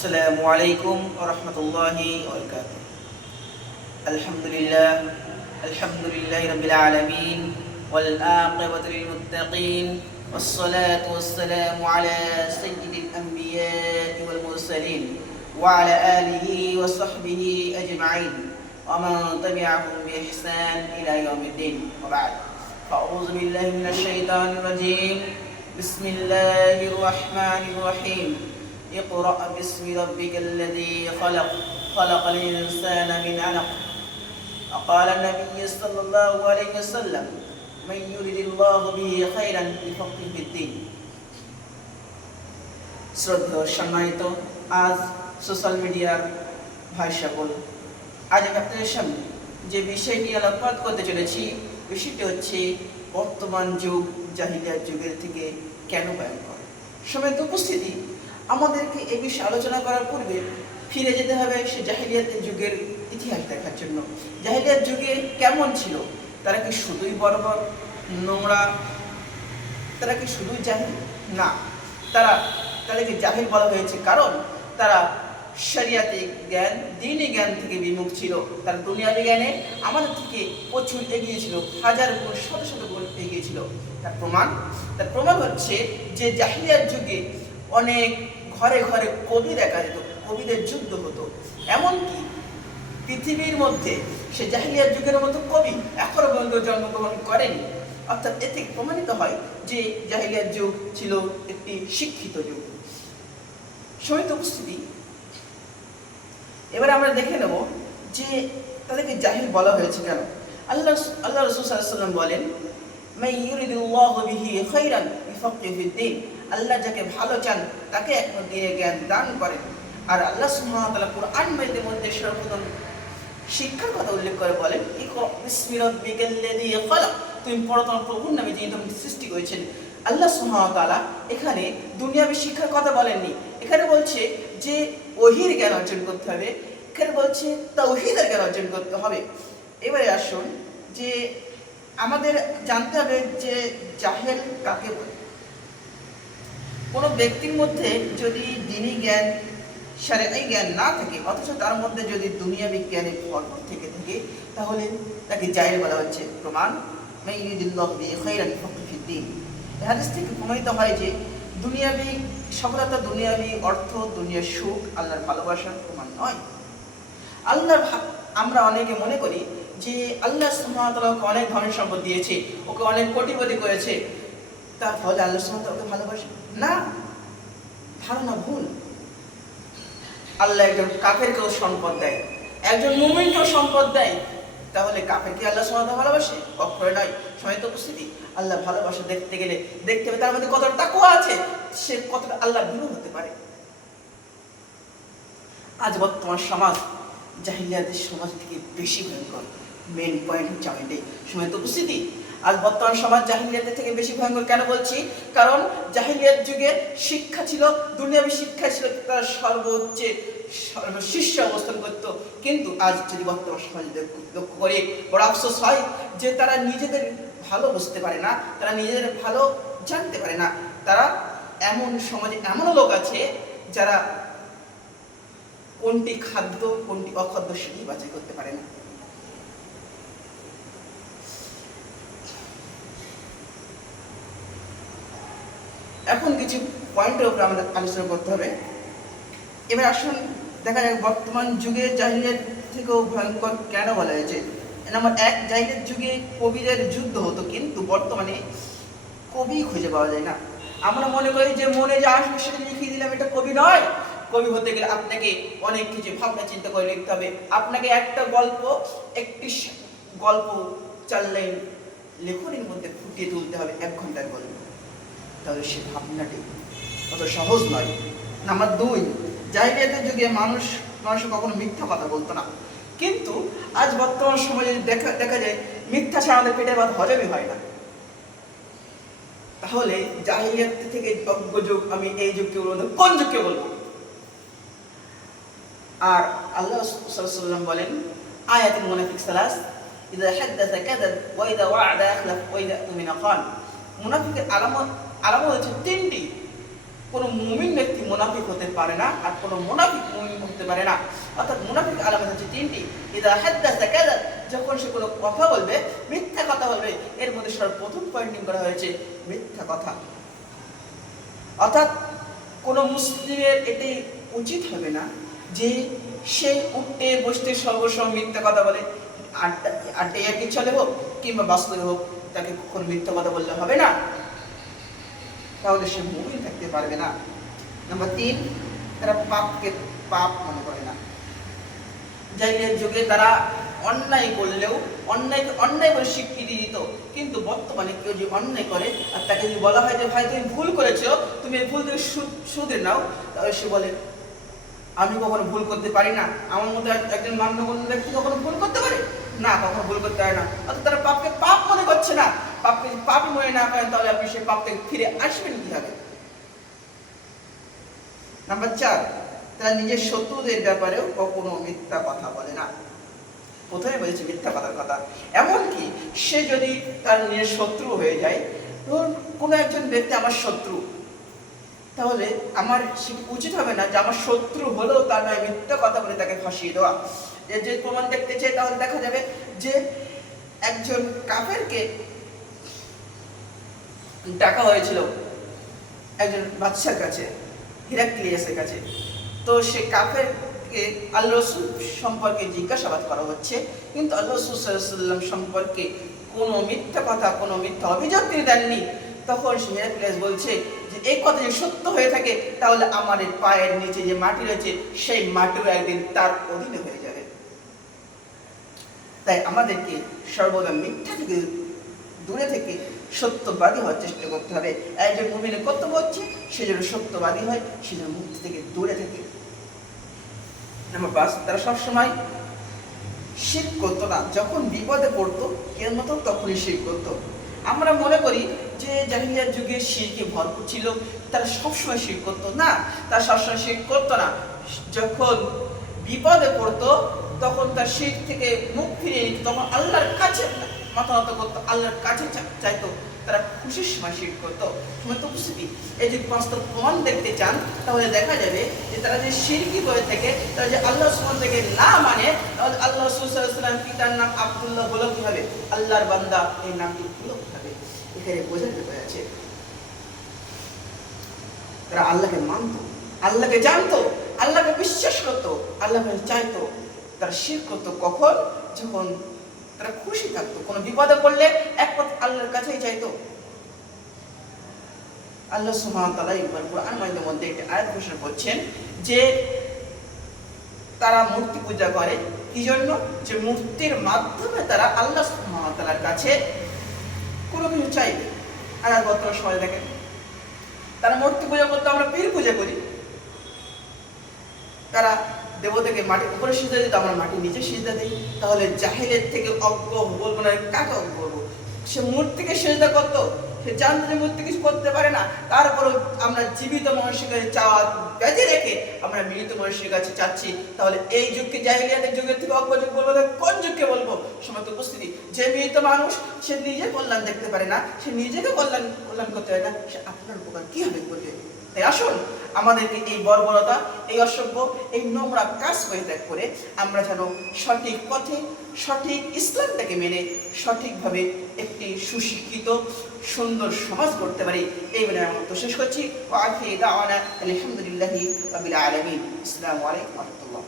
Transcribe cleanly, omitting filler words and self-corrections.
السلام عليكم ورحمة الله وبركاته. الحمد لله رب العالمين والعاقبة للمتقين والصلاة والسلام على سيد الأنبياء والمرسلين وعلى آله وصحبه أجمعين ومن تبعهم بإحسان إلى يوم الدين وبعد. فأعوذ بالله من الشيطان الرجيم. بسم الله الرحمن الرحيم. اقرأ باسم ربك الذي خلق الإنسان من علق. وقال النبي صلى الله عليه وسلم من يرد الله به خيرا يفقهه في الدين. শ্রদ্ধেয় সম্মানিত আজ সোশ্যাল মিডিয়ার ভাই সকল, আজ আমি আপনাদের সামনে যে বিষয়টি আলোকপাত করতে চলেছি, বিষয়টি হচ্ছে বর্তমান যুগ জাহিলিয়াত যুগের থেকে কেন ভয়ঙ্কর। সম্মানিত উপস্থিতি, আমাদেরকে এই বিষয়ে আলোচনা করার পূর্বে ফিরে যেতে হবে সে জাহিলিয়াতের যুগের ইতিহাস দেখার জন্য। জাহিলিয়াত যুগে কেমন ছিল? তারা কি শুধুই বর্বর, নোংরা? তারা কি শুধুই জাহিল? না, তাদেরকে জাহিল বলা হয়েছে কারণ তারা শরিয়াতে জ্ঞান, দ্বীনি জ্ঞান থেকে বিমুখ ছিল। তারা দুনিয়াবি জ্ঞানে আমাদের থেকে প্রচুর এগিয়ে ছিল, হাজার গুণ, শত শত গুণ এগিয়ে ছিল। তার প্রমাণ হচ্ছে যে জাহিলিয়াত যুগে অনেক ঘরে ঘরে কবি দেখা যেত, কবিদের যুদ্ধ হতো। এমনকি পৃথিবীর মধ্যে সে জাহিলিয়াত যুগের মতো কবি এখনো পর্যন্ত জন্মগ্রহণ করেনি। অর্থাৎ এতে প্রমাণিত হয় যে জাহিলিয়াত যুগ ছিল একটি শিক্ষিত যুগ। সম্মানিত উপস্থিতি, এবার আমরা দেখে নেব যে তাদেরকে জাহিল বলা হয়েছে কেন। আল্লাহ রাসূল সাল্লাল্লাহু আলাইহি ওয়াসাল্লাম বলেন, মান ইউরিদুল্লাহু বিহি খাইরান ইফাক্কিহু ফিদ-দীন। আল্লাহ যাকে ভালো চান তাকে একদিনের জ্ঞান দান করেন। আর আল্লাহ সুবহানাহু ওয়া তাআলা কুরআন মাজিদের মধ্যে সর্বপ্রথম শিক্ষার কথা উল্লেখ করে বলেন, ইকরা বিসমি রাব্বিকাল্লাযী খালাক। তুমি পড়ো তোমার প্রভুর নামে যিনি তোমাকে সৃষ্টি করেছেন। আল্লাহ সুবহানাহু ওয়া তাআলা এখানে দুনিয়াবী শিক্ষার কথা বলেননি। এখানে বলছে যে ওহীর জ্ঞান অর্জন করতে হবে, এখানে বলছে তাওহীদের জ্ঞান অর্জন করতে হবে। এবারে আসুন যে আমাদের জানতে হবে যে জাহেল কাকে বলে। কোনো ব্যক্তির মধ্যে যদি দ্বীনি জ্ঞান, শরঈ জ্ঞান না থাকে, অথচ তার মধ্যে যদি দুনিয়াবি জ্ঞানে ভরপুর থেকে থাকে, তাহলে তাকে জাহিল বলা হচ্ছে। প্রমাণ, মান ইউরিদুল্লাহু বিহি খাইরান ইফাক্কিহু ফিদ-দীন। এই হাদিস থেকে প্রমাণিত হয় যে দুনিয়াবি সফলতা, দুনিয়াবি অর্থ, দুনিয়ার সুখ আল্লাহর ভালোবাসার প্রমাণ নয়। আমরা অনেকে মনে করি যে আল্লাহ সুবহানাহু ওয়া তাআলা ওকে অনেক ধন সম্পদ দিয়েছে, ওকে অনেক কোটিপতি করেছে, তার ফলে আল্লাহ সুবহানাহু ওয়া তাআলা ওকে ভালোবাসে না। ধারণা ভুল। আল্লাহ একজন কাফেরকেও সম্পদ দেয়, একজন মুমিনকেও সম্পদ দেয়, তাহলে কাফেরকে আল্লাহ সুবহানাহু ওয়া তাআলা ভালোবাসে? কখনোই নয়। সম্মানিত উপস্থিতি, আল্লাহ ভালোবাসা দেখতে গেলে দেখতে হবে তার মধ্যে কতটা তাকওয়া আছে, সে কতটা আল্লাহর ভীরু হতে পারে। আজ বর্তমান সমাজ জাহিলিয়াতের সমাজ থেকে বেশি ভয়ঙ্কর। মেন পয়েন্ট হচ্ছে এটাই। সম্মানিত উপস্থিতি, আজ বর্তমান সমাজ জাহিলিয়াতের থেকে বেশি ভয়ঙ্কর কেন বলছি? কারণ জাহিলিয়াত যুগে শিক্ষা ছিল, দুনিয়াবী শিক্ষা ছিল, তারা সর্বশীর্ষে অবস্থান করত। কিন্তু আজ যদি বর্তমান সমাজে লক্ষ্য করি, বড় আফসোস হয় যে তারা নিজেদের ভালো বুঝতে পারে না, তারা নিজেদের ভালো জানতে পারে না। তারা এমন সমাজে এমনও লোক আছে যারা কোনটি খাদ্য কোনটি অখাদ্য সেটি বাছাই করতে পারে না। এখন কিছু পয়েন্টের উপর আমাদের আলোচনা করতে হবে। এবার আসুন দেখা যাক বর্তমান যুগে জাহিলিয়াত থেকেও ভয়ঙ্কর কেন বলা হয়েছে। নাম্বার 1, জাহিলিয়াত যুগে কবিদের যুদ্ধ হতো, কিন্তু বর্তমানে কবি খুঁজে পাওয়া যায় না। আমরা মনে করি যে মনে যা আসবে সেটা লিখে দিলাম, এটা কবি নয়। কবি হতে গেলে আপনাকে অনেক কিছু ভাবনা চিন্তা করে লিখতে হবে। আপনাকে একটি গল্প 4 লাইন লেখনের মধ্যে ফুটিয়ে তুলতে হবে, 1 ঘন্টার গল্প। তাহলে সে ভাবনাটি অত সহজ নয়। নাম্বার 2, জাহিলিয়াতের যুগে মানুষ কখনো মিথ্যা কথা বলতো না, কিন্তু আজ বর্তমান সমাজে দেখা যায় মিথ্যা ছাড়া আমাদের পেটের ভাত হজমই হয় না। তাহলে জাহিলিয়াত থেকে অজ্ঞ যুগ, আমি এই যুগকে বলবো, কোন যুগকে বলবো? আর আল্লাহ সাল্লাল্লাহু আলাইহি ওয়াসাল্লাম বলেন, আয়াতুল মুনাফিক সালাস, ইযা হাদাসা কাযাব ওয়া ইযা ওয়া'আদা আখলাফ ওয়া ইযা তুমিনা খান। মুনাফিকের আলামত হচ্ছে 3টি। কোনো মুমিন ব্যক্তি মুনাফিক হতে পারে না, আর কোনো মুনাফিক মুমিন হতে পারে না। অর্থাৎ মুনাফিক আলামত হচ্ছে তিনটি। ইদা হাদ্দাসা কাযাব, যখন সে কোনো কথা বলবে, মিথ্যা কথা বলবে। এর মধ্যে সর্বপ্রথম পয়েন্টিং করা হয়েছে মিথ্যা কথা। অর্থাৎ কোনো মুসলিমের এটাই উচিত হবে না যে সে উঠতে বসতে সর্বসময় মিথ্যা কথা বলে। আড্ডায় একই চলে হোক কিংবা বাস্তবে হোক, তাকে কখনো মিথ্যা কথা বললে হবে না, তাহলে সে মুমিন থাকতে পারবে না। নাম্বার 3, তারা পাপকে পাপ মনে করে না। জাহিলিয়াত যুগে তারা অন্যায় করলেও অন্যায়কে অন্যায় বলে স্বীকৃতি দিত, কিন্তু বর্তমানে কেউ যদি অন্যায় করে আর তাকে যদি বলা হয় যে ভাই তুমি ভুল করেছো, তুমি এই ভুল থেকে শুধরে নাও, তাহলে সে বলে আমি কখনো ভুল করতে পারি না। আমার মতো একজন মান্যগণ্য ব্যক্তি কখনো ভুল করতে পারে না, কখনো ভুল করতে পারে না। অর্থাৎ তারা পাপকে পাপ মনে করছে না। পাপকে পাপই মনে না করেন, তাহলে আপনি সেই পাপ থেকে ফিরে আসবেন কিভাবে? নাম্বার 4, তারা নিজের শত্রুদের ব্যাপারেও কখনো মিথ্যা কথা বলে না। প্রথমে বলেছে মিথ্যা কথার কথা। এমনকি সে যদি তার নিজের শত্রু হয়ে যায়, ধরুন কোনো একজন ব্যক্তি আমার শত্রু, তাহলে আমার সেটা উচিত হবে না যে আমার শত্রু হলেও তার নয় মিথ্যা কথা বলে তাকে ফাঁসিয়ে দেওয়া। যে প্রমাণ দেখতে চাই, তাহলে দেখা যাবে যে একজন কাফেরকে ডাকা হয়েছিল একজন বাদশার কাছে, হিরাক্লিয়াসের কাছে। তো সে কাফেরকে আল্লাহ রাসূল সম্পর্কে জিজ্ঞাসাবাদ করা হচ্ছে, কিন্তু আল্লাহ রাসূল সাল্লাল্লাহু আলাইহি ওয়াসাল্লাম সম্পর্কে কোনো মিথ্যা কথা, কোনো মিথ্যা অভিযোগ তিনি দেননি। তখন সে হিরাক্লিয়াস বলছে যে এই কথা যদি সত্য হয়ে থাকে, তাহলে আমার পায়ের নিচে যে মাটি রয়েছে সেই মাটিও একদিন তার অধীনে হয়ে যাবে। তাই আমাদেরকে সর্বদা মিথ্যা থেকে দূরে থেকে সত্যবাদী হওয়ার চেষ্টা করতে হবে। একজন মুমিনের কর্তব্য হচ্ছে সে যেন সত্যবাদী হয়, সে যেন মিথ্যা থেকে দূরে থাকে। নাম্বার 5, তারা সবসময় শিরক করতো না। যখন বিপদে পড়তো কেন মতো তখনই শিরক করতো। আমরা মনে করি যে জাহিলিয়াত যুগে শিরকে ভরপুর ছিল, তারা সবসময় শিরক করতো না। তারা সবসময় শিরক করতো না। যখন বিপদে পড়তো তখন তার শিরক থেকে মুখ ফিরিয়ে নিত, তখন আল্লাহর কাছে মাথা নত করতো, আল্লাহর কাছে চাইতো। তারা খুশির সময় শিরক করতো। তো উপস্থিতি, এই যে বাস্তব প্রমাণ দেখতে চান, তাহলে দেখা যাবে যে তারা যে শিরকি করে থাকে, তারা যে আল্লাহ সুবহানাহু থেকে না মানে, তাহলে আল্লাহ রাসূল সাল্লাল্লাহু আলাইহি ওয়াসাল্লাম পিতার নাম আব্দুল্লাহ হলো কিভাবে? আল্লাহর বান্দা এই নামটি হলো কিভাবে? এখানে বোঝার ব্যাপার আছে। তারা আল্লাহকে মানতো, আল্লাহকে জানতো, আল্লাহকে বিশ্বাস করতো, আল্লাহকে চাইতো। তারা শিরক করতো কখন? যখন তারা খুশি থাকতো। কোনো বিপদে পড়লে একমাত্র আল্লাহর কাছেই চাইতো। আল্লাহ সুবহানাহু ওয়া তাআলা ইবনে কুরআন মাজিদের মধ্যে একটা আয়াত ঘোষণা করছেন যে তারা মূর্তি পূজা করে। কি জন্য? যে মূর্তির মাধ্যমে তারা আল্লাহ সুবহানাহু ওয়া তাআলার কাছে কোনো কিছু চাইবে। আর বর্তমান সময় দেখেন, তারা মূর্তি পূজা করতে, আমরা পীর পূজা করি। তারা দেবতাকে মাটির উপরে সিজদা দিত, আমরা মাটির নিচে সিজদা দিই। তাহলে জাহিলিয়াত থেকে অজ্ঞ বলবো না, কাকে অজ্ঞ বলবো? সে মূর্তিকে সিজদা করতো, সে জানতো যে মূর্তি কিছু করতে পারে না। তারপরেও আমরা জীবিত মানুষের কাছে চাওয়া বেঁধে রেখে আমরা মৃত মানুষের কাছে চাচ্ছি। তাহলে এই যুগকে জাহিলিয়াতের যুগের থেকে অজ্ঞ যুগ বলবো না, কোন যুগকে বলবো? সময় তো উপস্থিতি, যে মৃত মানুষ সে নিজে কল্যাণ দেখতে পারে না, সে নিজেকে কল্যাণ করতে পারে না, সে আপনার উপকার কিভাবে করবে? তাই আসুন আমাদেরকে এই বর্বরতা, এই অসভ্য, এই নোংরা কাজ পরিত্যাগ করে আমরা যেন সঠিক পথে, সঠিক ইসলামটাকে মেনে সঠিকভাবে একটি সুশিক্ষিত সুন্দর সমাজ করতে পারি। এই বলে আমরা তো শেষ করছি। ওয়া আখিরু দাওয়ানা আলহামদুলিল্লাহি রাব্বিল আলামিন। আসসালামু আলাইকুম ওয়া রাহমাতুল্লাহ।